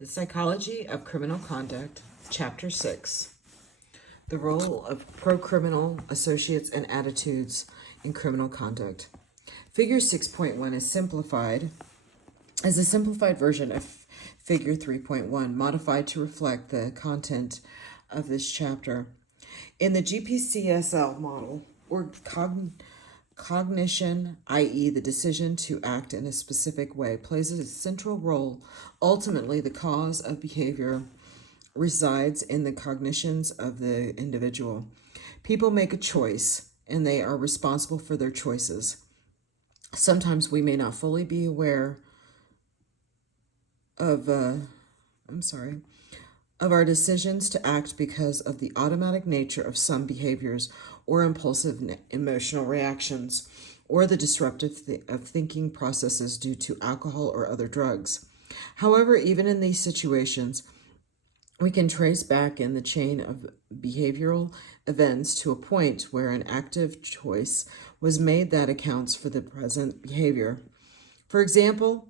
The Psychology of Criminal Conduct, Chapter 6. The Role of Pro-Criminal Associates and Attitudes in Criminal Conduct. Figure 6.1 is a simplified version of Figure 3.1, modified to reflect the content of this chapter. In the GPCSL model, or cognition, i.e., the decision to act in a specific way, plays a central role. Ultimately, the cause of behavior resides in the cognitions of the individual. People make a choice, and they are responsible for their choices. Sometimes we may not fully be aware of our decisions to act because of the automatic nature of some behaviors or impulsive emotional reactions, or the disruptive of thinking processes due to alcohol or other drugs. However, even in these situations, we can trace back in the chain of behavioral events to a point where an active choice was made that accounts for the present behavior. For example,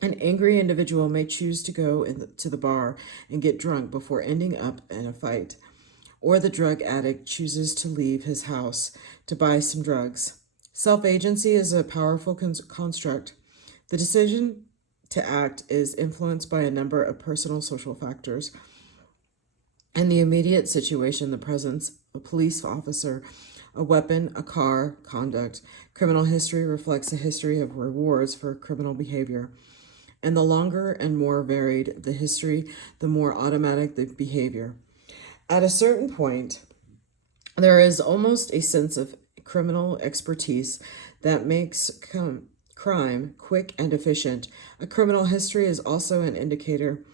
an angry individual may choose to go to the bar and get drunk before ending up in a fight, or the drug addict chooses to leave his house to buy some drugs. Self-agency is a powerful construct. The decision to act is influenced by a number of personal social factors. In the immediate situation, the presence of a police officer, a weapon, a car, conduct. Criminal history reflects a history of rewards for criminal behavior. And the longer and more varied the history, the more automatic the behavior. At a certain point, there is almost a sense of criminal expertise that makes crime quick and efficient. A criminal history is also an indicator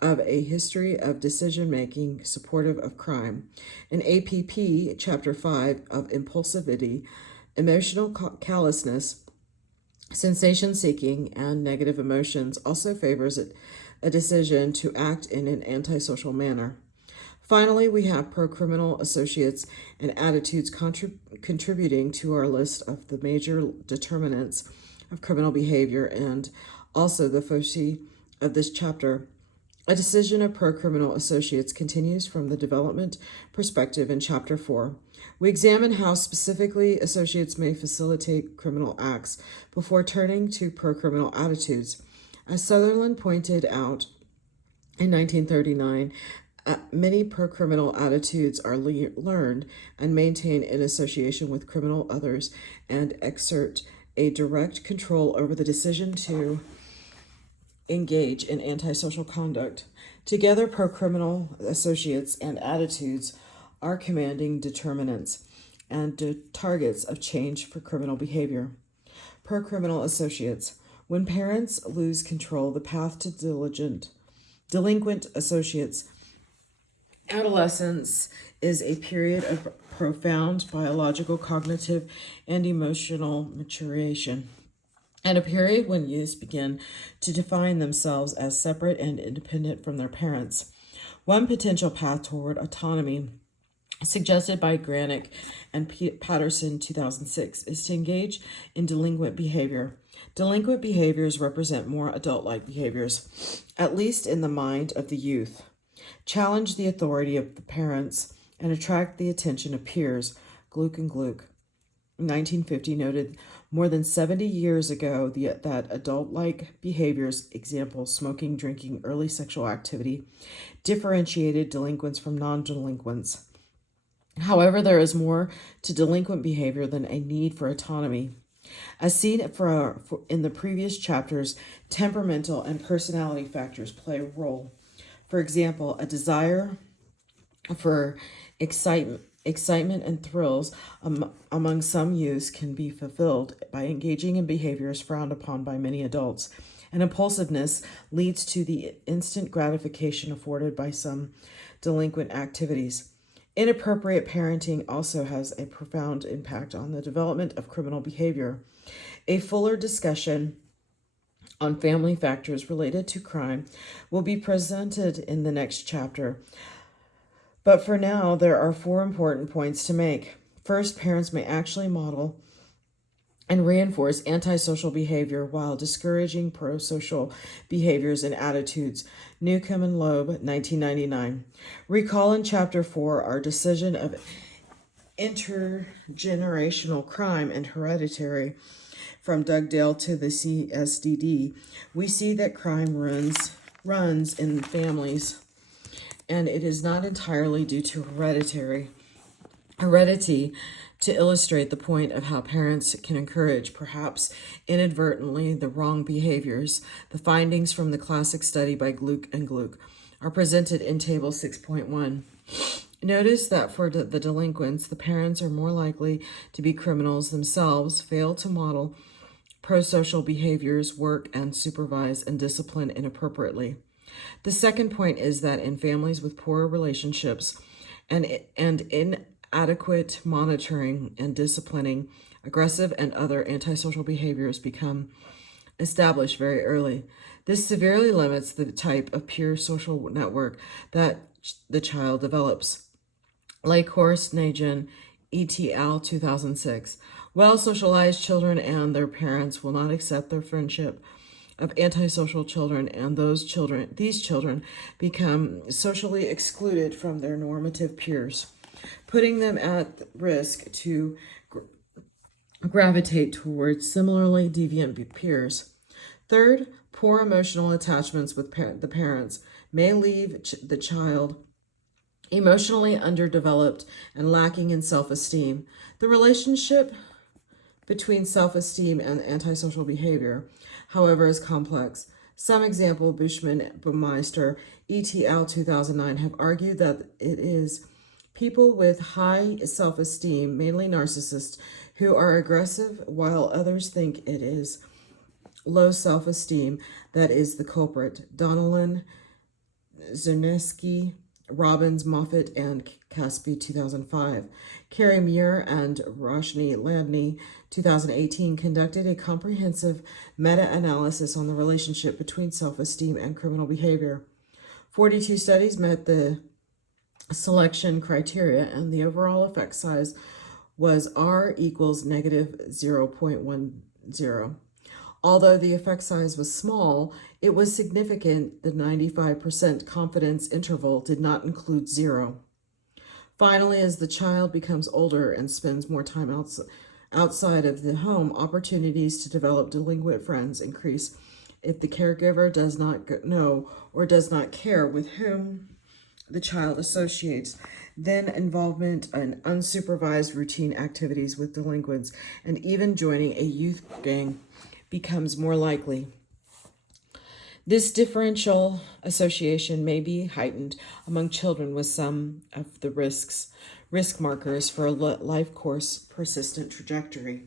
of a history of decision-making supportive of crime. In APP, Chapter 5 of Impulsivity, Emotional Callousness, Sensation-seeking, and negative emotions also favors a decision to act in an antisocial manner. Finally, we have pro-criminal associates and attitudes contributing to our list of the major determinants of criminal behavior and also the foci of this chapter. A decision of pro-criminal associates continues from the development perspective in Chapter 4. We examine how specifically associates may facilitate criminal acts before turning to pro-criminal attitudes. As Sutherland pointed out in 1939, many pro-criminal attitudes are learned and maintained in association with criminal others and exert a direct control over the decision to engage in antisocial conduct. Together, pro-criminal associates and attitudes are commanding determinants and targets of change for criminal behavior. Pro-criminal associates. When parents lose control, the path to delinquent associates. Adolescence is a period of profound biological, cognitive, and emotional maturation, and a period when youths begin to define themselves as separate and independent from their parents. One potential path toward autonomy, suggested by Granick and Patterson 2006, is to engage in delinquent behavior. Delinquent behaviors represent more adult-like behaviors, at least in the mind of the youth. Challenge the authority of the parents and attract the attention of peers. Gluck and Gluck, 1950, noted more than 70 years ago that adult-like behaviors, example, smoking, drinking, early sexual activity, differentiated delinquents from non-delinquents. However, there is more to delinquent behavior than a need for autonomy. As seen in the previous chapters, temperamental and personality factors play a role. For example, a desire for excitement and thrills among some youths can be fulfilled by engaging in behaviors frowned upon by many adults. And impulsiveness leads to the instant gratification afforded by some delinquent activities. Inappropriate parenting also has a profound impact on the development of criminal behavior. A fuller discussion on family factors related to crime will be presented in the next chapter. But for now, there are 4 important points to make. First, parents may actually model and reinforce antisocial behavior while discouraging pro-social behaviors and attitudes. Newcomb and Loeb, 1999. Recall in Chapter 4 our decision of intergenerational crime and hereditary from Dugdale to the CSDD. We see that crime runs in families, and it is not entirely due to heredity, to illustrate the point of how parents can encourage, perhaps inadvertently, the wrong behaviors. The findings from the classic study by Gluck and Gluck are presented in Table 6.1. Notice that for the delinquents, the parents are more likely to be criminals themselves, fail to model prosocial behaviors, work and supervise and discipline inappropriately. The second point is that in families with poor relationships and inadequate monitoring and disciplining, aggressive and other antisocial behaviors become established very early. This severely limits the type of peer social network that the child develops. Lakehorst, Nagin, et al., 2006. Well-socialized children and their parents will not accept their friendship of antisocial children, and these children become socially excluded from their normative peers, putting them at risk to gravitate towards similarly deviant peers. Third, poor emotional attachments with the parents may leave the child emotionally underdeveloped and lacking in self-esteem. The relationship between self-esteem and antisocial behavior, however, is complex. Some example, Bushman, Baumeister, et al., 2009, have argued that it is people with high self-esteem, mainly narcissists, who are aggressive, while others think it is low self-esteem that is the culprit. Donnellan, Zerneski, Robbins, Moffat, and Caspi, 2005. Carrie Muir and Roshni Ladney, 2018, conducted a comprehensive meta-analysis on the relationship between self-esteem and criminal behavior. 42 studies met the selection criteria, and the overall effect size was R equals negative 0.10. Although the effect size was small, it was significant. The 95% confidence interval did not include 0. Finally, as the child becomes older and spends more time outside of the home, opportunities to develop delinquent friends increase if the caregiver does not know or does not care with whom the child associates. Then involvement in unsupervised routine activities with delinquents and even joining a youth gang becomes more likely. This differential association may be heightened among children with some of the risk markers for a life course persistent trajectory.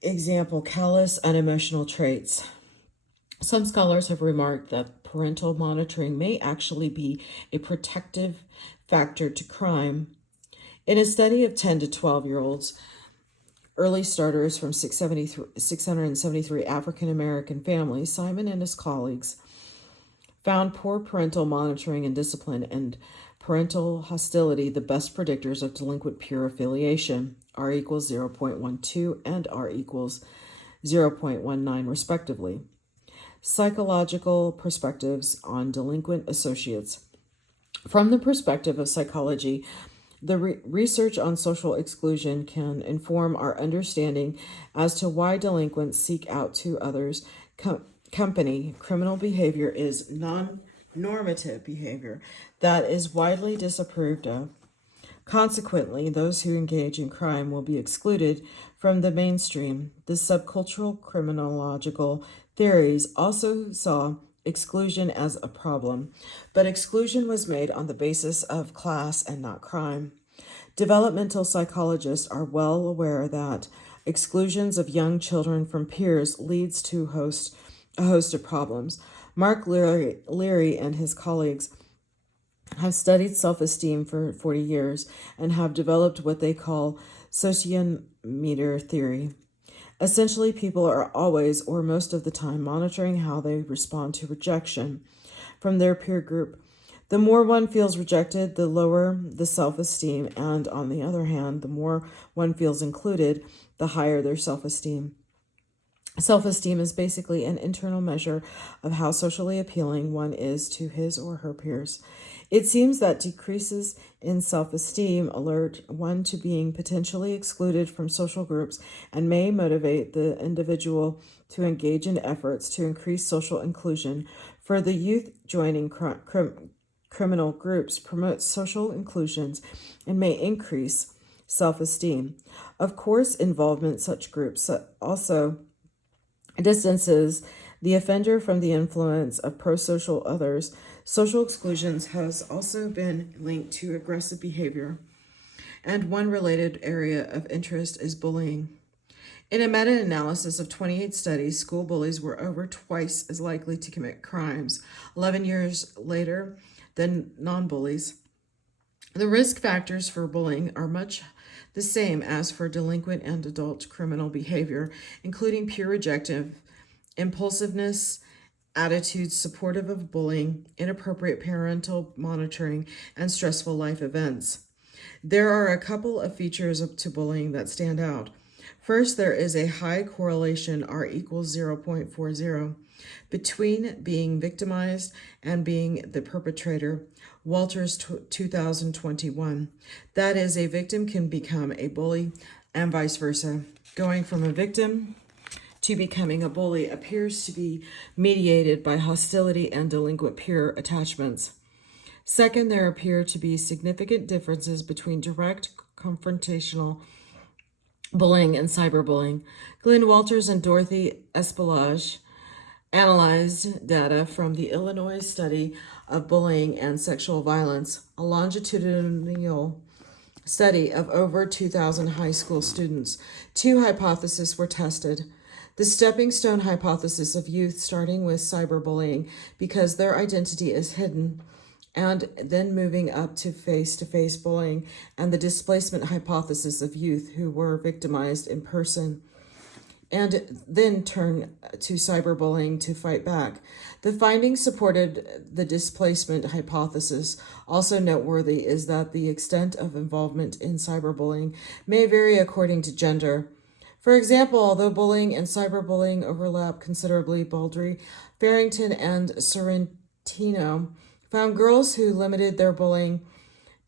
Example, callous unemotional traits. Some scholars have remarked that parental monitoring may actually be a protective factor to crime. In a study of 10 to 12-year-olds, early starters from 673 African-American families, Simon and his colleagues found poor parental monitoring and discipline and parental hostility the best predictors of delinquent peer affiliation, R equals 0.12 and R equals 0.19 respectively. Psychological perspectives on delinquent associates. From the perspective of psychology, the research on social exclusion can inform our understanding as to why delinquents seek out to others' company. Criminal behavior is non-normative behavior that is widely disapproved of. Consequently, those who engage in crime will be excluded from the mainstream. The subcultural criminological theories also saw exclusion as a problem, but exclusion was made on the basis of class and not crime. Developmental psychologists are well aware that exclusions of young children from peers leads to a host of problems. Mark Leary and his colleagues have studied self-esteem for 40 years and have developed what they call sociometer theory. Essentially, people are always, or most of the time, monitoring how they respond to rejection from their peer group. The more one feels rejected, the lower the self-esteem, and on the other hand, the more one feels included, the higher their self-esteem. Self-esteem is basically an internal measure of how socially appealing one is to his or her peers. It seems that decreases in self-esteem alert one to being potentially excluded from social groups and may motivate the individual to engage in efforts to increase social inclusion. For the youth, joining criminal groups promotes social inclusions and may increase self-esteem. Of course, involvement in such groups also distances the offender from the influence of pro-social others. Social exclusions has also been linked to aggressive behavior, and one related area of interest is bullying. In a meta-analysis of 28 studies, school bullies were over twice as likely to commit crimes 11 years later than non-bullies. The risk factors for bullying are much the same as for delinquent and adult criminal behavior, including peer rejection, impulsiveness, attitudes supportive of bullying, inappropriate parental monitoring, and stressful life events. There are a couple of features to bullying that stand out. First, there is a high correlation, R equals 0.40, between being victimized and being the perpetrator. Walters 2021. That is, a victim can become a bully and vice versa. Going from a victim to becoming a bully appears to be mediated by hostility and delinquent peer attachments. Second, there appear to be significant differences between direct confrontational bullying and cyberbullying. Glenn Walters and Dorothy Espelage analyzed data from the Illinois study of bullying and sexual violence, a longitudinal study of over 2,000 high school students. Two hypotheses were tested. The stepping stone hypothesis of youth starting with cyberbullying because their identity is hidden, and then moving up to face-to-face bullying, and the displacement hypothesis of youth who were victimized in person and then turn to cyberbullying to fight back. The findings supported the displacement hypothesis. Also noteworthy is that the extent of involvement in cyberbullying may vary according to gender. For example, although bullying and cyberbullying overlap considerably, Baldry, Farrington, and Sorrentino found girls who limited their bullying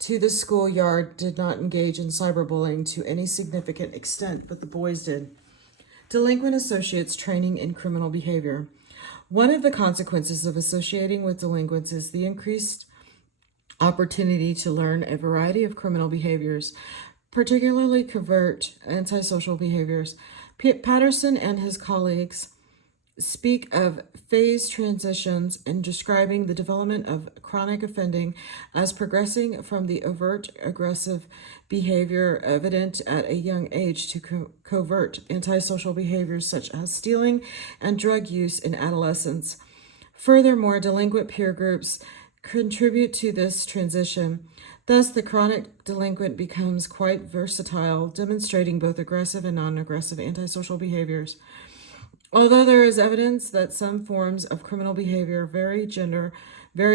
to the schoolyard did not engage in cyberbullying to any significant extent, but the boys did. Delinquent associates training in criminal behavior. One of the consequences of associating with delinquents is the increased opportunity to learn a variety of criminal behaviors, particularly covert antisocial behaviors. Patterson and his colleagues speak of phase transitions in describing the development of chronic offending as progressing from the overt aggressive behavior evident at a young age to covert antisocial behaviors such as stealing and drug use in adolescence. Furthermore, delinquent peer groups contribute to this transition. Thus, the chronic delinquent becomes quite versatile, demonstrating both aggressive and non-aggressive antisocial behaviors. Although there is evidence that some forms of criminal behavior vary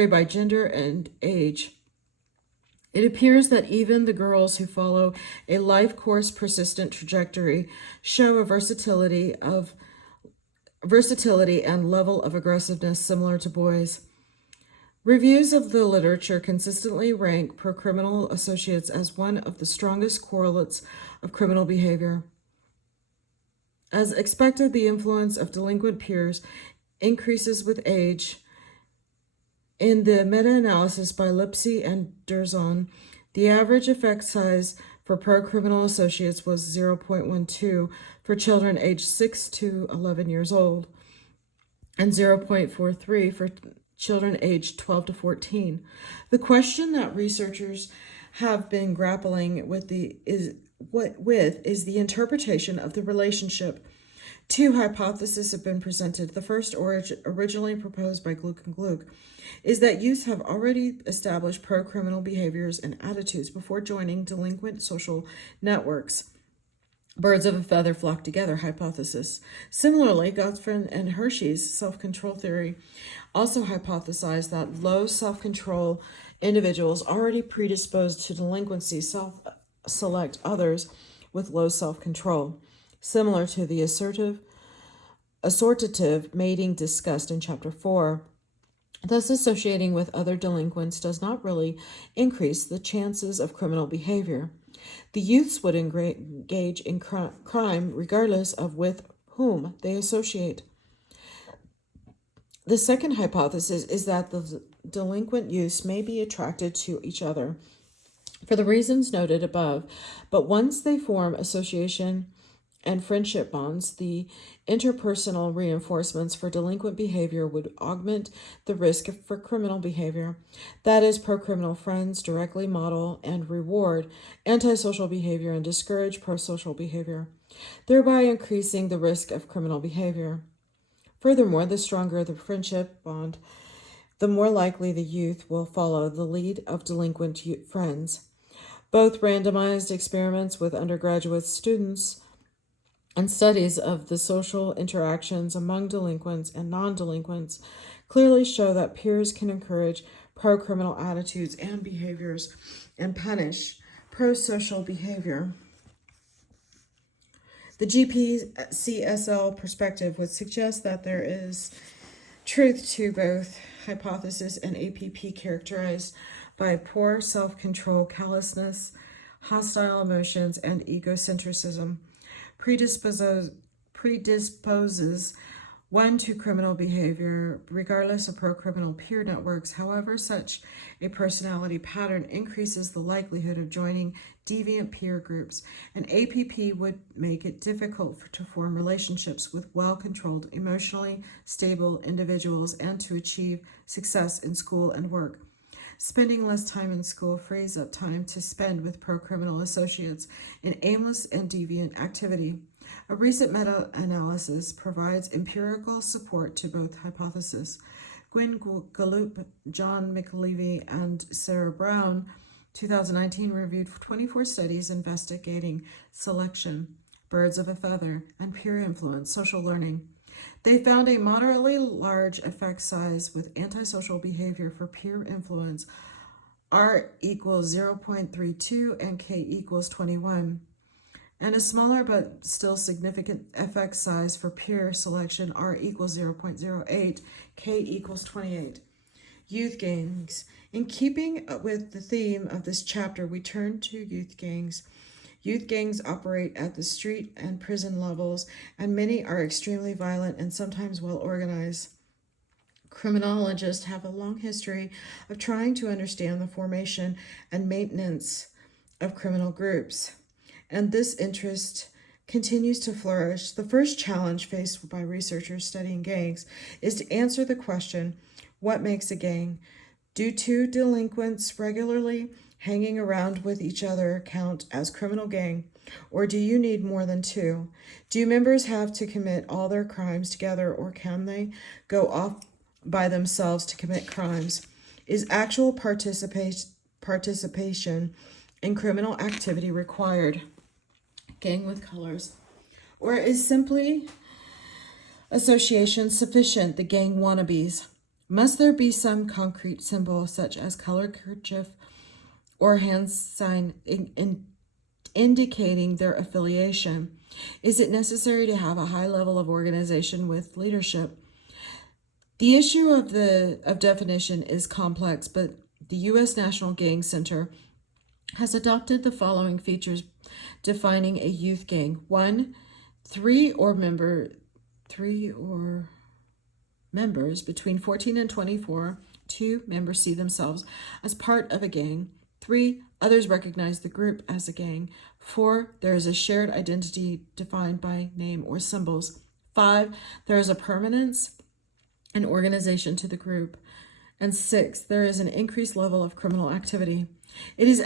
by gender and age, it appears that even the girls who follow a life course persistent trajectory show a versatility and level of aggressiveness similar to boys. Reviews of the literature consistently rank pro-criminal associates as one of the strongest correlates of criminal behavior. As expected, the influence of delinquent peers increases with age. In the meta-analysis by Lipsy and Derzon, the average effect size for pro-criminal associates was 0.12 for children aged 6 to 11 years old and 0.43 for children aged 12 to 14. The question that researchers have been grappling with is the interpretation of the relationship. Two hypotheses have been presented. The first, originally proposed by Gluck and Gluck, is that youth have already established pro-criminal behaviors and attitudes before joining delinquent social networks. Birds of a feather flock together hypothesis. Similarly, Gottfried and Hershey's self-control theory also hypothesized that low self-control individuals already predisposed to delinquency select others with low self-control, similar to the assortative mating discussed in Chapter 4. Thus, associating with other delinquents does not really increase the chances of criminal behavior. The youths would engage in crime regardless of with whom they associate. The second hypothesis is that the delinquent youths may be attracted to each other for the reasons noted above, but once they form association and friendship bonds, the interpersonal reinforcements for delinquent behavior would augment the risk for criminal behavior. That is, pro-criminal friends directly model and reward antisocial behavior and discourage pro-social behavior, thereby increasing the risk of criminal behavior. Furthermore, the stronger the friendship bond, the more likely the youth will follow the lead of delinquent friends. Both randomized experiments with undergraduate students and studies of the social interactions among delinquents and non-delinquents clearly show that peers can encourage pro-criminal attitudes and behaviors and punish pro-social behavior. The GPCSL perspective would suggest that there is truth to both hypothesis and APP characterized by poor self-control, callousness, hostile emotions, and egocentrism predisposes one to criminal behavior regardless of pro-criminal peer networks. However, such a personality pattern increases the likelihood of joining deviant peer groups. An APP would make it difficult to form relationships with well-controlled, emotionally stable individuals and to achieve success in school and work. Spending less time in school frees up time to spend with pro-criminal associates in aimless and deviant activity. A recent meta-analysis provides empirical support to both hypotheses. Gwyn Gallup, John McLevy, and Sarah Brown, 2019, reviewed 24 studies investigating selection, birds of a feather, and peer influence, social learning. They found a moderately large effect size with antisocial behavior for peer influence, R equals 0.32 and K equals 21, and a smaller but still significant effect size for peer selection, R equals 0.08, K equals 28. Youth gangs. In keeping with the theme of this chapter, we turn to youth gangs. Youth gangs operate at the street and prison levels, and many are extremely violent and sometimes well organized. Criminologists have a long history of trying to understand the formation and maintenance of criminal groups, and this interest continues to flourish. The first challenge faced by researchers studying gangs is to answer the question, what makes a gang? Do two delinquents regularly hanging around with each other count as criminal gang, or do you need more than two? Do members have to commit all their crimes together, or can they go off by themselves to commit crimes? Is actual participation in criminal activity required? Gang with colors. Or is simply association sufficient, the gang wannabes? Must there be some concrete symbol such as colored kerchief or hand sign indicating their affiliation? Is it necessary to have a high level of organization with leadership? The issue of definition is complex, but the U.S. National Gang Center has adopted the following features defining a youth gang. 1, three or members between 14 and 24. 2, members see themselves as part of a gang. 3, others recognize the group as a gang. 4, there is a shared identity defined by name or symbols. 5, there is a permanence and organization to the group. And 6, there is an increased level of criminal activity. It is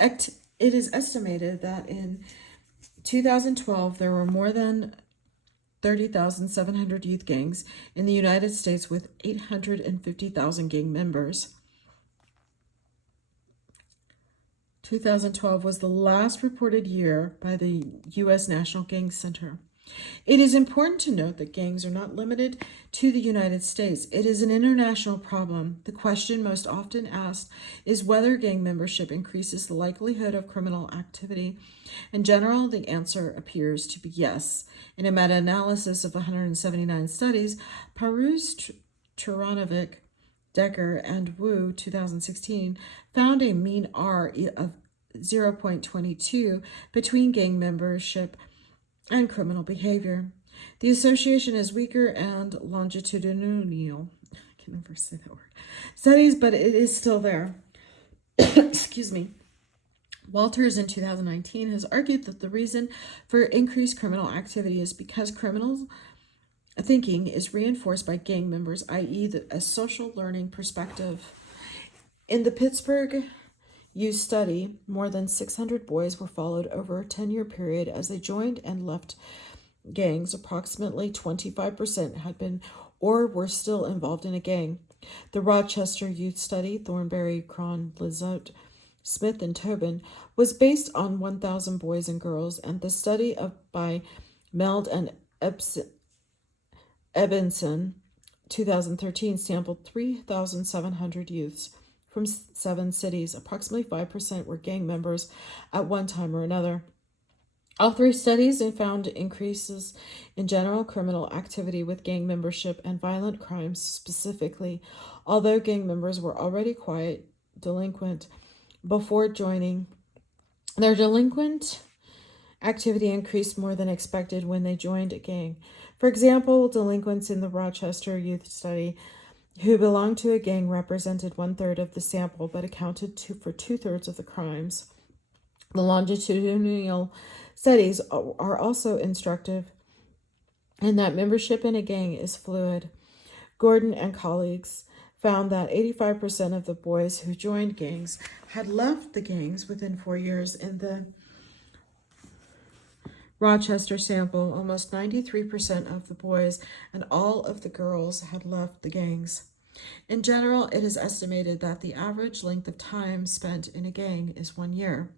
estimated that in 2012 there were more than 30,700 youth gangs in the United States with 850,000 gang members. 2012 was the last reported year by the U.S. National Gang Center. It is important to note that gangs are not limited to the United States. It is an international problem. The question most often asked is whether gang membership increases the likelihood of criminal activity. In general, the answer appears to be yes. In a meta-analysis of 179 studies, Parus, Turanovic, Decker, and Wu, 2016, found a mean R of 0.22 between gang membership and criminal behavior. The association is weaker and longitudinal. I can never say that word. Studies, but it is still there. Excuse me. Walters in 2019 has argued that the reason for increased criminal activity is because criminal thinking is reinforced by gang members, i.e., a social learning perspective. In the Pittsburgh youth study, more than 600 boys were followed over a 10-year period as they joined and left gangs. Approximately 25% had been or were still involved in a gang. The Rochester youth study, Thornberry, Cron, Lizotte, Smith, and Tobin, was based on 1,000 boys and girls, and the study by Meld and Ebenson, 2013, sampled 3,700 youths from 7 cities. Approximately 5% were gang members at one time or another. All 3 studies found increases in general criminal activity with gang membership and violent crimes specifically, although gang members were already quite delinquent before joining. Their delinquent activity increased more than expected when they joined a gang. For example, delinquents in the Rochester youth study who belonged to a gang represented 1/3 of the sample but accounted for 2/3 of the crimes. The longitudinal studies are also instructive in that membership in a gang is fluid. Gordon and colleagues found that 85% of the boys who joined gangs had left the gangs within 4 years. In the Rochester sample, almost 93% of the boys and all of the girls had left the gangs. In general, it is estimated that the average length of time spent in a gang is 1 year.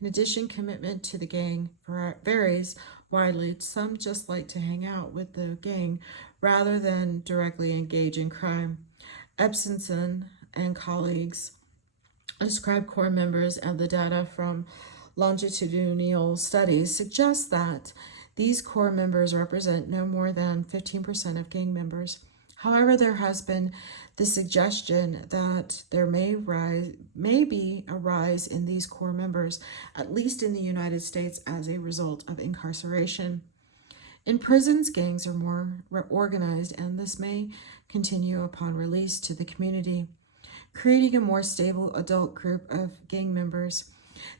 In addition, commitment to the gang varies widely. Some just like to hang out with the gang rather than directly engage in crime. Epsinson and colleagues describe core members, and the data from longitudinal studies suggest that these core members represent no more than 15% of gang members. However, there has been the suggestion that there may be a rise in these core members, at least in the United States, as a result of incarceration. In prisons, gangs are more organized, and this may continue upon release to the community, creating a more stable adult group of gang members.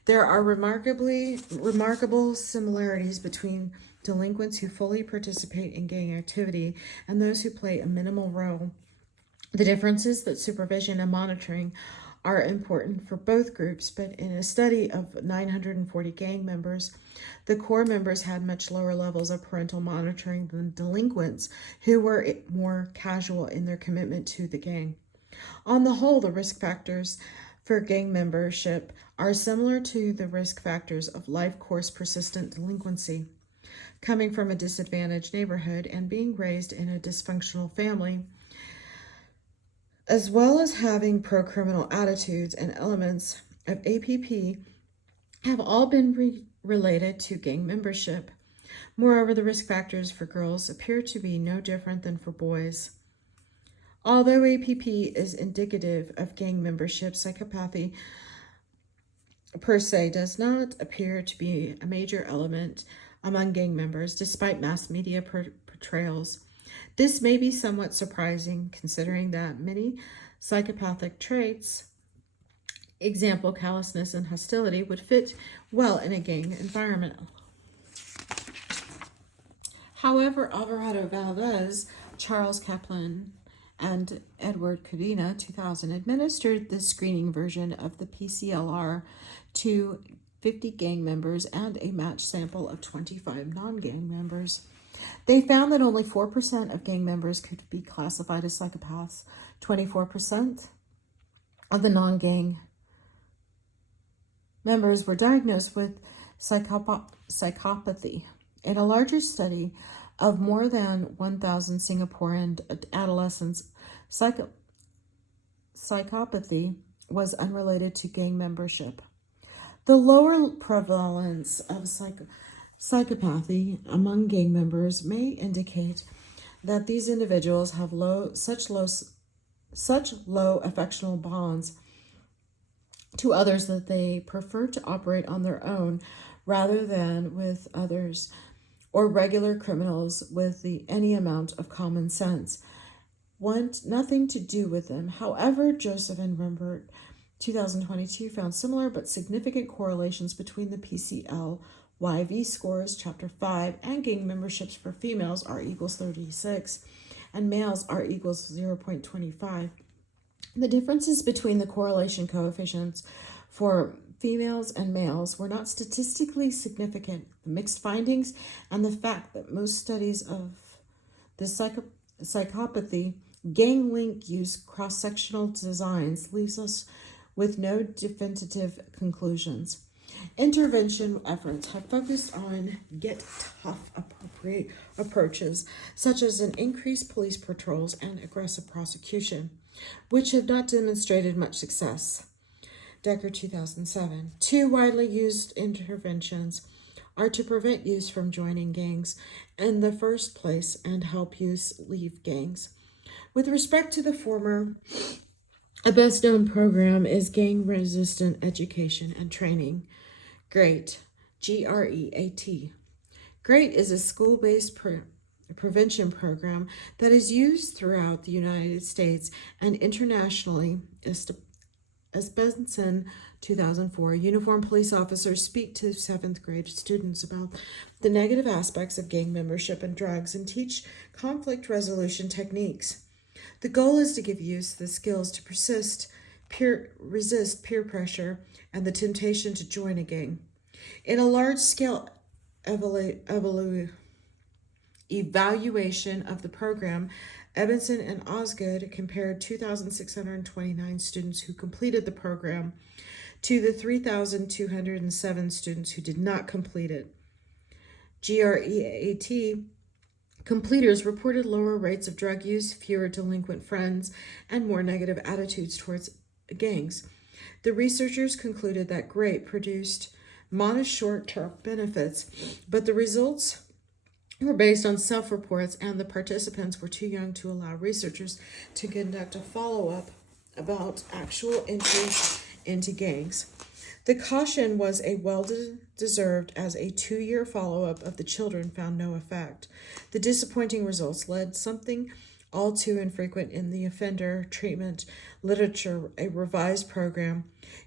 There are remarkable similarities between delinquents who fully participate in gang activity and those who play a minimal role. The difference is that supervision and monitoring are important for both groups, but in a study of 940 gang members, the core members had much lower levels of parental monitoring than delinquents who were more casual in their commitment to the gang. On the whole, the risk factors for gang membership are similar to the risk factors of life course persistent delinquency. Coming from a disadvantaged neighborhood and being raised in a dysfunctional family, as well as having pro-criminal attitudes and elements of APP, have all been related to gang membership. Moreover, the risk factors for girls appear to be no different than for boys. Although APP is indicative of gang membership, psychopathy per se does not appear to be a major element among gang members, despite mass media portrayals. This may be somewhat surprising, considering that many psychopathic traits, example callousness and hostility, would fit well in a gang environment. However, Alvarado Valdez, Charles Kaplan, and Edward Codina, 2000, administered the screening version of the PCLR to 50 gang members and a matched sample of 25 non-gang members. They found that only 4% of gang members could be classified as psychopaths. 24% of the non-gang members were diagnosed with psychopathy, In a larger study of more than 1,000 Singaporean adolescents, psychopathy was unrelated to gang membership. The lower prevalence of psychopathy among gang members may indicate that these individuals have such low affectional bonds to others that they prefer to operate on their own rather than with others, or regular criminals with any amount of common sense want nothing to do with them. However, Joseph and Rembert 2022 found similar but significant correlations between the PCL-YV scores, Chapter 5, and gang memberships for females R equals 36 and males R equals 0.25. The differences between the correlation coefficients for females and males were not statistically significant. The mixed findings and the fact that most studies of the psychopathy gang link use cross-sectional designs leaves us with no definitive conclusions. Intervention efforts have focused on get tough appropriate approaches, such as an increased police patrols and aggressive prosecution, which have not demonstrated much success. Decker 2007. Two widely used interventions are to prevent youth from joining gangs in the first place and help youth leave gangs. With respect to the former, a best-known program is gang-resistant education and training. GREAT, GREAT. GREAT is a school-based prevention program that is used throughout the United States and internationally. As Benson 2004, uniformed police officers speak to 7th grade students about the negative aspects of gang membership and drugs and teach conflict resolution techniques. The goal is to give youth the skills to resist peer pressure and the temptation to join a gang. In a large-scale evaluation of the program, Ebenson and Osgood compared 2,629 students who completed the program to the 3,207 students who did not complete it. GREAT completers reported lower rates of drug use, fewer delinquent friends, and more negative attitudes towards gangs. The researchers concluded that GREAT produced modest short-term benefits, but the results were based on self-reports, and the participants were too young to allow researchers to conduct a follow-up about actual entry into gangs. The caution was a well-deserved, as a 2-year follow-up of the children found no effect. The disappointing results led something all too infrequent in the offender treatment literature, a revised program.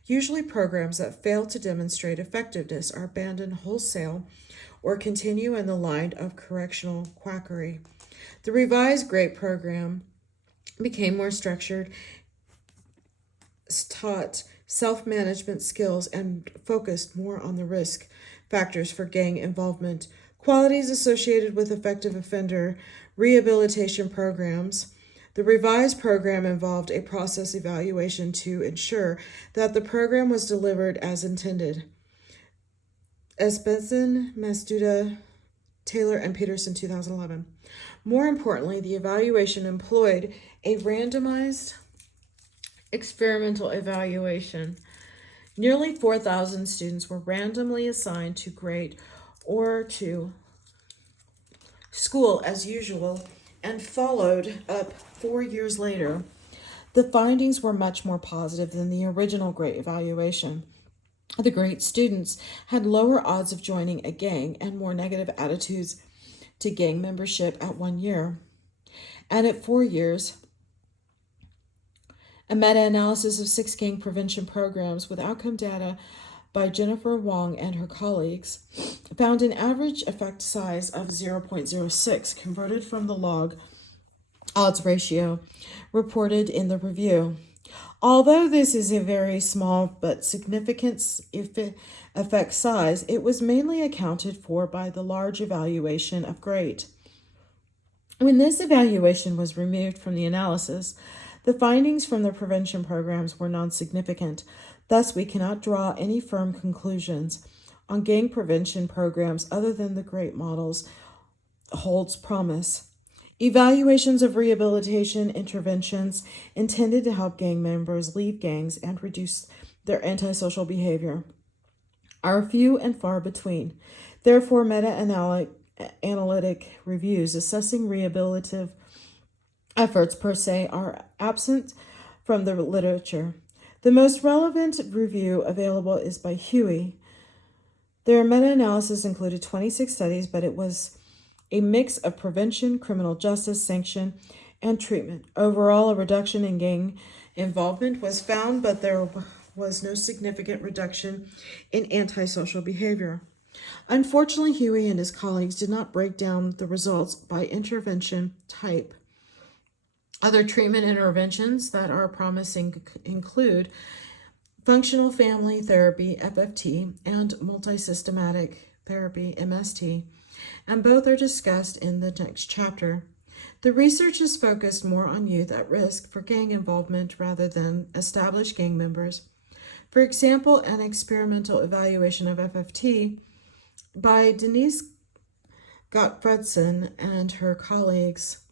Usually programs that fail to demonstrate effectiveness are abandoned wholesale or continue in the line of correctional quackery. The revised GREAT program became more structured, taught self-management skills, and focused more on the risk factors for gang involvement. Qualities associated with effective offender rehabilitation programs. The revised program involved a process evaluation to ensure that the program was delivered as intended. Espenson, Masduda, Taylor, and Peterson, 2011. More importantly, the evaluation employed a randomized experimental evaluation. Nearly 4,000 students were randomly assigned to GREAT or to school as usual and followed up 4 years later. The findings were much more positive than the original GREAT evaluation. The GREAT students had lower odds of joining a gang and more negative attitudes to gang membership at 1 year. And at 4 years, a meta-analysis of 6 gang prevention programs with outcome data by Jennifer Wong and her colleagues found an average effect size of 0.06 converted from the log odds ratio reported in the review. Although this is a very small but significant effect size, it was mainly accounted for by the large evaluation of GREAT. When this evaluation was removed from the analysis, the findings from the prevention programs were non-significant. Thus, we cannot draw any firm conclusions on gang prevention programs other than the great models holds promise. Evaluations of rehabilitation interventions intended to help gang members leave gangs and reduce their antisocial behavior are few and far between. Therefore, meta-analytic reviews assessing rehabilitative efforts per se are absent from the literature. The most relevant review available is by Huey. Their meta-analysis included 26 studies, but it was a mix of prevention, criminal justice, sanction, and treatment. Overall, a reduction in gang involvement was found, but there was no significant reduction in antisocial behavior. Unfortunately, Huey and his colleagues did not break down the results by intervention type. Other treatment interventions that are promising include functional family therapy, FFT, and multisystematic therapy, MST, and both are discussed in the next chapter. The research is focused more on youth at risk for gang involvement rather than established gang members. For example, an experimental evaluation of FFT by Denise Gottfredson and her colleagues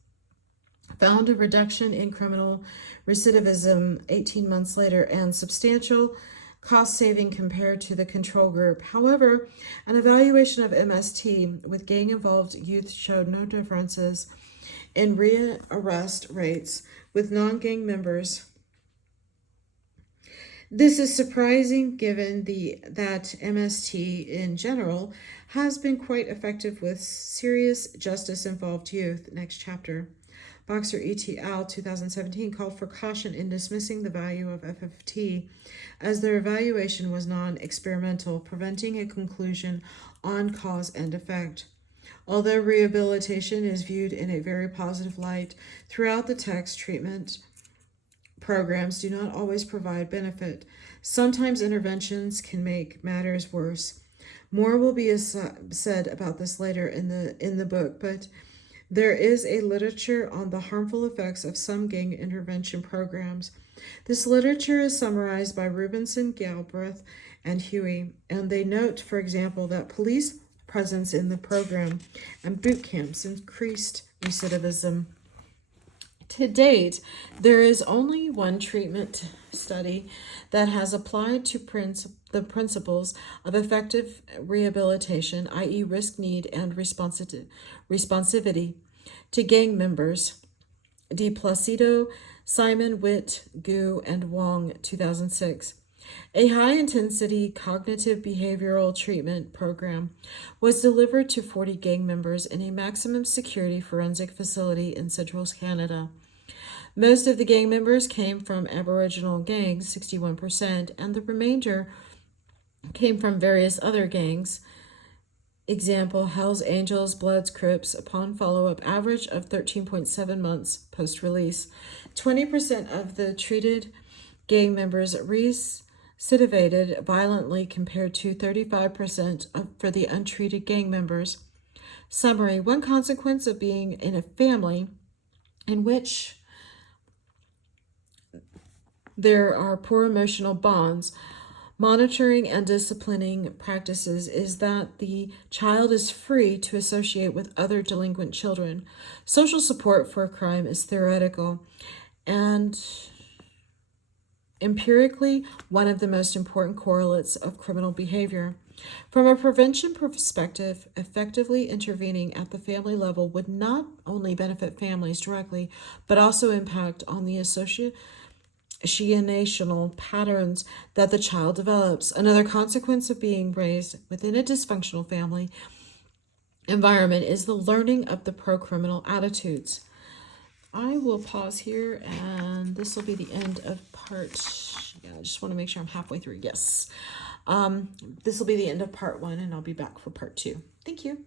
found a reduction in criminal recidivism 18 months later and substantial cost saving compared to the control group. However, an evaluation of MST with gang-involved youth showed no differences in rearrest rates with non-gang members. This is surprising given that MST in general has been quite effective with serious justice-involved youth. Next chapter. Boxer et al. 2017 called for caution in dismissing the value of FFT as their evaluation was non-experimental, preventing a conclusion on cause and effect. Although rehabilitation is viewed in a very positive light throughout the text, treatment programs do not always provide benefit. Sometimes interventions can make matters worse. More will be said about this later in the book, but there is a literature on the harmful effects of some gang intervention programs. This literature is summarized by Rubinson, Galbraith, and Huey, and they note, for example, that police presence in the program and boot camps increased recidivism. To date, there is only one treatment study that has applied to the principles of effective rehabilitation, i.e. risk, need, and responsivity to gang members. De Placido, Simon, Witt, Gu, and Wong, 2006. A high-intensity cognitive behavioral treatment program was delivered to 40 gang members in a maximum security forensic facility in central Canada. Most of the gang members came from Aboriginal gangs, 61%, and the remainder came from various other gangs. Example, Hells Angels, Bloods, Crips, upon follow-up average of 13.7 months post-release. 20% of the treated gang members recidivated violently compared to 35% for the untreated gang members. Summary, one consequence of being in a family in which there are poor emotional bonds, monitoring and disciplining practices is that the child is free to associate with other delinquent children. Social support for a crime is theoretical and empirically one of the most important correlates of criminal behavior. From a prevention perspective, effectively intervening at the family level would not only benefit families directly, but also impact on the associational patterns that the child develops. Another consequence of being raised within a dysfunctional family environment is the learning of the pro-criminal attitudes. I will pause here, and this will be the end of part. I just want to make sure I'm halfway through. Yes. This will be the end of part 1, and I'll be back for part 2. Thank you.